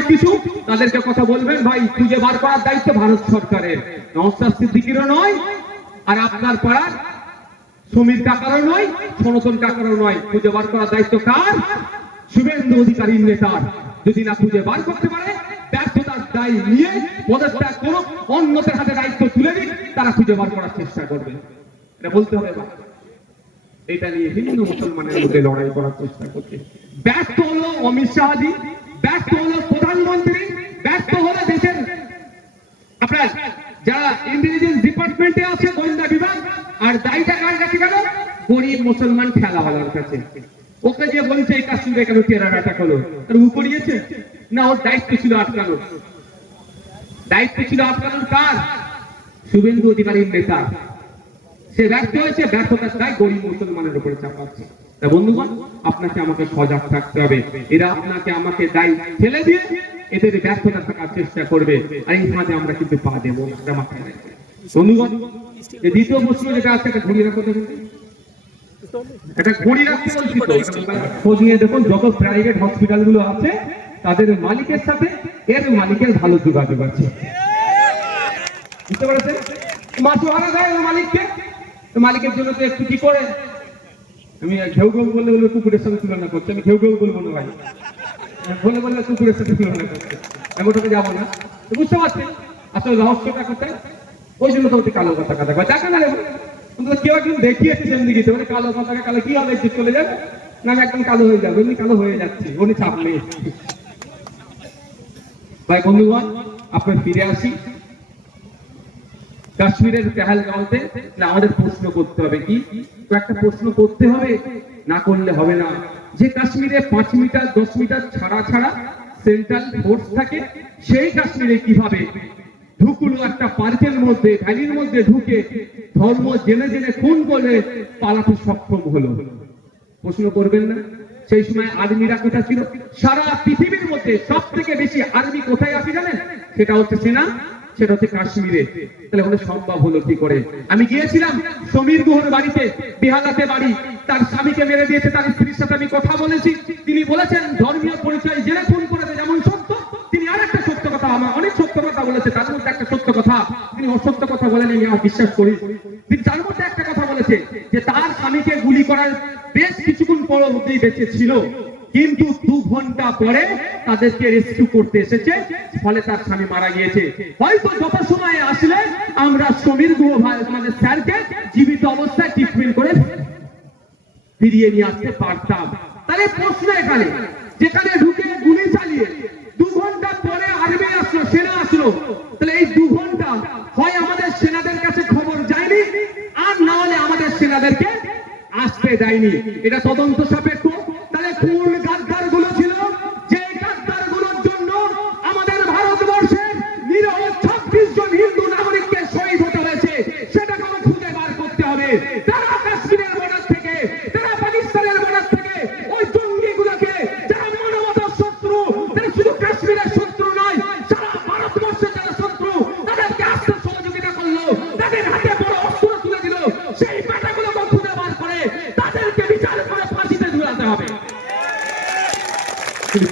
অনেক কিছু। তাদেরকে কথা বলবেন, ভাই, খুঁজে বার করার দায়িত্ব ভারত সরকারের। নওসাদ সিদ্দিকিরও নয়, আর আপনার পাড়ার সমীর কাকারও নয়, সনাতন কাকারও নয়। খুঁজে বার করার দায়িত্ব কার? শুভেন্দু অধিকারীর নেতার। যদি না খুঁজে বার করতে পারে, ব্যর্থতার দায় নিয়ে অন্যদের হাতে দায়িত্ব তুলে দিক, তারা খুঁজে বার করার চেষ্টা করবে। এটা বলতে হবে এটা নিয়ে হিন্দু মুসলমানের মধ্যে লড়াই করার চেষ্টা করছে। ব্যর্থ হলো অমিত শাহজি, ব্যর্থ হলো প্রধানমন্ত্রী ব্যর্থ হলো দেশের আপনার যারা ইন্টেলিজেন্স ডিপার্টমেন্টে আছে, গোয়েন্দা বিভাগ, আর দায়ীটা কার কাছে গেল? গরিব মুসলমান খেলাওয়ালার কাছে। ওকে যে বলছে, এই কাশ্মীরে কেন? টেরা ব্যাটা করল তার উ করিয়েছে না, ওর দায়িত্ব ছিল আটকানোর দায়িত্ব ছিল আটকানোর কার শুভেন্দু অধিকারীর নেতা। সে ব্যর্থ হয়েছে, ব্যর্থতার দায় গরিব মুসলমানের উপরে চাপাচ্ছে। বন্ধুগণ, আপনাকে আমাকে সজাগ থাকতে হবে। এরা আপনাকে আমাকে দায় ফেলে দিয়ে এদের ব্যর্থতা থাকার চেষ্টা করবে। আর এই ফাঁদে আমরা কিন্তু পা দেবো এটা মাথায় রাখবেন। বন্ধুগণ দ্বিতীয় প্রশ্ন যেটা আছে একটা ঘড়ি রাখো দেখুন। একটা ঘড়ি রাখতে বলছি তো খোঁজ দেখুন, যত প্রাইভেট হসপিটালগুলো আছে, তাদের মালিকের সাথে এর মালিকের ভালো যোগাযোগ আছে। বুঝতে পারছেন? মাছওয়ালা দেয় ওর মালিককে তো মালিকের জন্য তো একটু কি করে আমি ঘেউ ঘেউ বললে বলবে কুকুরের সঙ্গে তুলনা করছে। আমি ঘেউ ঘেউ বলব না ভাই। বলে বললে কুকুরের সাথে তুলনা করছে। আমি ওটাকে যাব না। তো বুঝতে পারছেন? আসলে রহস্যটা কোথায়? ওই জন্য তো ওটি কালো কথা কথা কয় দেখা না কিন্তু কেউ একজন দেখিয়েছে যেমনি গেছে মানে কালো কথাকে কালো কি হবে? চলে যাবে? না, আমি একদম কালো হয়ে যাব। এমনি কালো হয়ে যাচ্ছি। উনি চাপ নেই ভাই, বন্ধুগণ, আপনার ফিরে আসি। কাশ্মীরের পেহালগাঁওতে আমাদের প্রশ্ন করতে হবে কি? একটা প্রশ্ন করতে হবে, না করলে হবে না। যে কাশ্মীরে পাঁচ মিটার, দশ মিটার ছাড়া ছাড়া সেন্ট্রাল ফোর্স থাকে, সেই কাশ্মীরে কীভাবে ঢুকলো একটা পার্কের মধ্যে, ভ্যালির মধ্যে ঢুকে ধর্ম জেনে জেনে খুন করে পালাতে সক্ষম হলো? প্রশ্ন করবেন না। সেই সময় আর্মিরা কোথায় ছিল? সারা পৃথিবীর মধ্যে সব থেকে বেশি আর্মি কোথায় আছে জানেন? সেটা হচ্ছে সেনা। সেটা হচ্ছে কাশ্মীরে। তাহলে ওখানে সম্ভব হলো কি করে? আমি গিয়েছিলাম সমীর গুহর বাড়িতে, বিহালাতে বাড়ি। তার স্বামীকে মেরে দিয়েছে, তার স্ত্রীর সাথে আমি কথা বলেছি। তিনি বলেছেন, ধর্মীয় পরিচয় জেনে খুন করেছে, যেমন সত্য। তিনি আর একটা সত্য কথা, আমার অনেক সত্য কথা বলেছে, তার মধ্যে একটা সত্য কথা। তিনি অসত্য কথা বলেন, আমি বিশ্বাস করি তিনি তার মধ্যে একটা কথা বলেছে, যে তার স্বামীকে গুলি করার বেশ কিছুক্ষণ পর অবধি বেঁচে ছিল। কিন্তু দু ঘণ্টা পরে তাদেরকে রেস্কিউ করতে এসেছে, ফলে তার স্বামী মারা গিয়েছে। হয়তো যত সময় আসলে আমরা সমীর গুহ আমাদের স্যারকে জীবিত অবস্থায় ট্রিটমেন্ট করে ফিরিয়ে নিয়ে আসতে পারতাম। তাহলে প্রশ্ন এখানে, যেখানে ঢুকে গুলি চালিয়ে দু ঘণ্টা পরে আর্মি আসলো, সেনা আসলো, তাহলে এই দু ঘণ্টা হয় আমাদের সেনাদের কাছে খবর যায়নি, আর না হলে আমাদের সেনাদেরকে আসতে দেয়নি। এটা তদন্ত সাপেক্ষ তাহলে কোন গাদ্দারগুলো ছিল যে গাদ্দারগুলোর জন্য আমাদের ভারতবর্ষে নিরহ ছাব্বিশ জন হিন্দু নাগরিককে শহীদ হতে হয়েছে সেটা কোনো খুঁজে বার করতে হবে তারা কাশ্মীরের বর্ডার থেকে তারা পাকিস্তানের বর্ডার থেকে ওই জঙ্গি গুলোকে যারা মানবতার শত্রু তারা শুধু কাশ্মীরের শত্রু নয় সারা ভারতবর্ষের যারা শত্রু তাদেরকে আসতে সহযোগিতা করল তাদের হাতে বড় অস্ত্র তুলে দিল সেই ব্যাটাগুলোকে খুঁজে বার করে তাদেরকে বিচার করে ঝুলাতে হবে।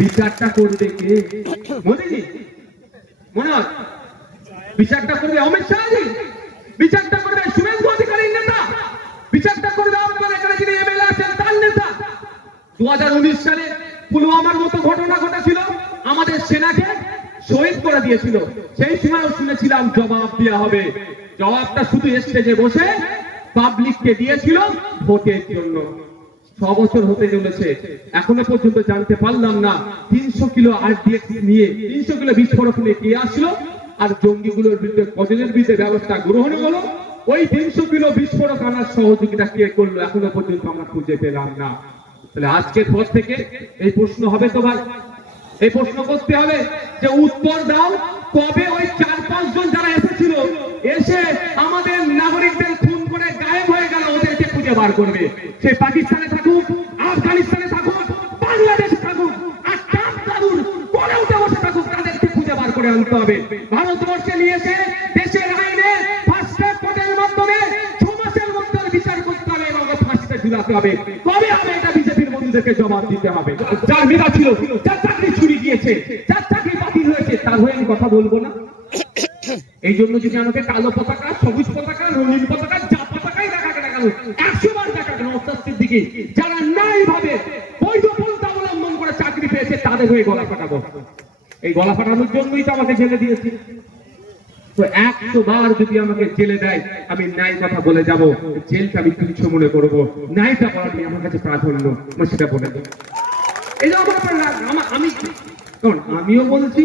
বিচারটা করবে কে? মোদিজি মনে হয় বিচারটা করবে অমিত শাহজি। বিচারটা করবে শুভেন্দু অধিকারীর নেতা। বিচারটা করবে আপনার এখানে যিনি এমএলএ আছেন, তার নেতা। দু সালে পুলওয়ামার মতো ঘটনা ঘটেছিল। আমাদের সেনাকে শহীদ করে দিয়েছিল। সেই সময়ও শুনেছিলাম জবাব দেওয়া হবে। জবাবটা শুধু স্টেজে বসে পাবলিককে দিয়েছিল ভোটের জন্য। ছ বছর হতে চলেছে। এখনও পর্যন্ত জানতে পারলাম না, তিনশো কিলো আরডিএক্স নিয়ে, তিনশো কিলো বিস্ফোরক নিয়ে কে আসলো, আর জঙ্গিগুলোর বিরুদ্ধে কজনের বিরুদ্ধে ব্যবস্থা গ্রহণ হলো, ওই তিনশো কিলো বিস্ফোরক আনার সহযোগিতা কে করল, এখনও পর্যন্ত আমরা খুঁজে পেলাম না। তাহলে আজকের পর থেকে এই প্রশ্ন হবে তো ভাই এই প্রশ্ন করতে হবে যে উত্তর দাও, কবে ওই চার পাঁচ জন যারা এসেছিল, এসে আমাদের নাগরিকদের খুন করে গায়েব হয়ে গেল ওদেরকে খুঁজে বার করবে। সে পাকিস্তানে থাকুক, আফগানিস্তানে থাকুক, বাংলাদেশে থাকুক জবাব দিতে হবে। ছুরি গিয়েছে চাকরি তার হয়ে আমি কথা বলব না। এই জন্য যদি আমাকে কালো পতাকা, সবুজ পতাকা, রঙিন পতাকা যারা নাই ভাবে অবলম্বন করে চাকরি পেয়েছে, তাদের হয়ে গলা ফাটাবো। এই গলা ফাটানোর জন্যই তো আমাকে জেলে যদি আমাকে জেলে দেয়, আমি ন্যায় কথা বলে যাব। জেলটা আমি তুচ্ছ মনে করব। ন্যায়টা আমার কাছে প্রাধান্য। আমি সেটা বলে দেবো এই যে আমার আমিও বলছি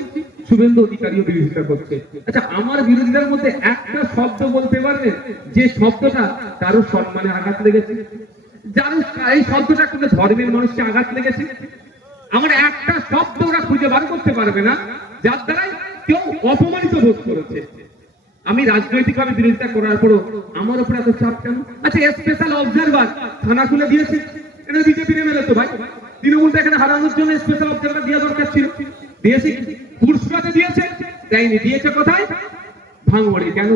শুভেন্দু অধিকারীও বিরোধিতা করছে। আচ্ছা আমার বিরোধিতার মধ্যে একটা শব্দ বলতে পারবে? যে শব্দটা কারও সম্মানে আঘাত লেগেছে। যার এই শব্দটা কোনো ধর্মের মানুষকে আঘাত লেগেছে। আমার একটা শব্দ ওরা খুঁজে বার করতে পারবে না, যার দ্বারাই কেউ অপমানিত বোধ করেছে। আমি রাজনৈতিক ভাবে বিরোধিতা করার পরও আমার উপরে এত চাপ কেন? আচ্ছা স্পেশাল অবজারভার থানা খুলে দিয়েছে। এটা বিজেপির এমএলএ তো ভাই। তৃণমূলটা এখানে হারানোর জন্য স্পেশাল অবজারভার দেওয়া দরকার ছিল। দিয়েছে? পুরস্কারে দিয়েছে, দেয়নি, দিয়েছে কোথায়? কেন?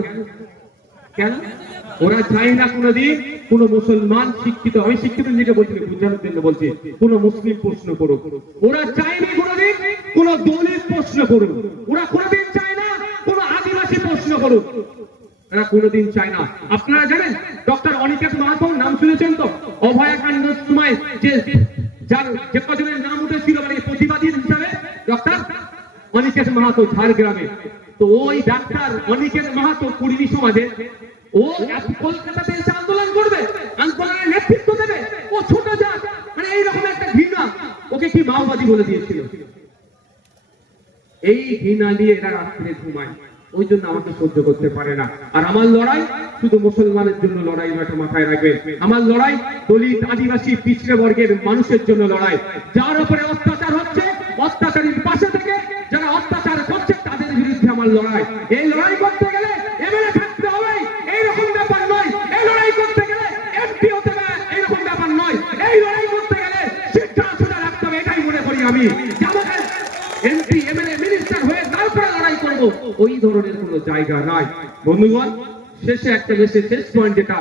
কেন? ওরা না কোনোদিন কোন মুসলমান শিক্ষিত, আমি শিক্ষিত বলছি বুঝানোর জন্য বলছি, কোন মুসলিম প্রশ্ন করুক। ওরা চায়নি কোনোদিন কোন দলিত প্রশ্ন করুক। ওরা কোনোদিন চায় না কোন আদিবাসী প্রশ্ন করুক। এরা কোনোদিন চায় না। আপনারা জানেন, ডক্টর অনিকেত নাম শুনেছেন তো? অভয়াকাণ্ডের সময় যে যার যে কজনের নাম উঠেছিল মানে প্রতিবাদী অনিকেত মাহাতো ঝাড়গ্রামে। তো ওই ডাক্তার অনিকেত মাহাতো কুর্মী সমাজে ও কলকাতাতে এসে আন্দোলন করবে, আন্দোলনের নেতৃত্ব দেবে, ও ছোট জাত মানে এইরকম একটা ঘৃণা, ওকে কি মাওবাদী বলে দিয়েছিল? এই ঘৃণা নিয়ে এরা রাত্রে ঘুমায়, ওই জন্য আমাকে সহ্য করতে পারে না। আর আমার লড়াই শুধু মুসলমানের জন্য লড়াই নয়, এটা মাথায় রাখবে আমার লড়াই দলিত আদিবাসী পিছড়ে বর্গের মানুষের জন্য লড়াই, যার উপরে অত্যাচার হচ্ছে অত্যাচারীর আমার লড়াই, এই লড়াই করতে গেলে এমএলএ থাকতে হবে, এইরকম ব্যাপার নয়। এই লড়াই করতে গেলে এমপি হতে হবে, এইরকম ব্যাপার নয়। এই লড়াই করতে গেলে শিক্ষা সোজা রাখতে হবে, এটাই মনে করি আমি। যে এমপি এমএলএ মিনিস্টার হয়ে তারপরে লড়াই করব। ওই ধরনের কোনো জায়গা নাই। বন্ধুগণ, শেষে একটা বেশি শেষ পয়েন্ট যেটা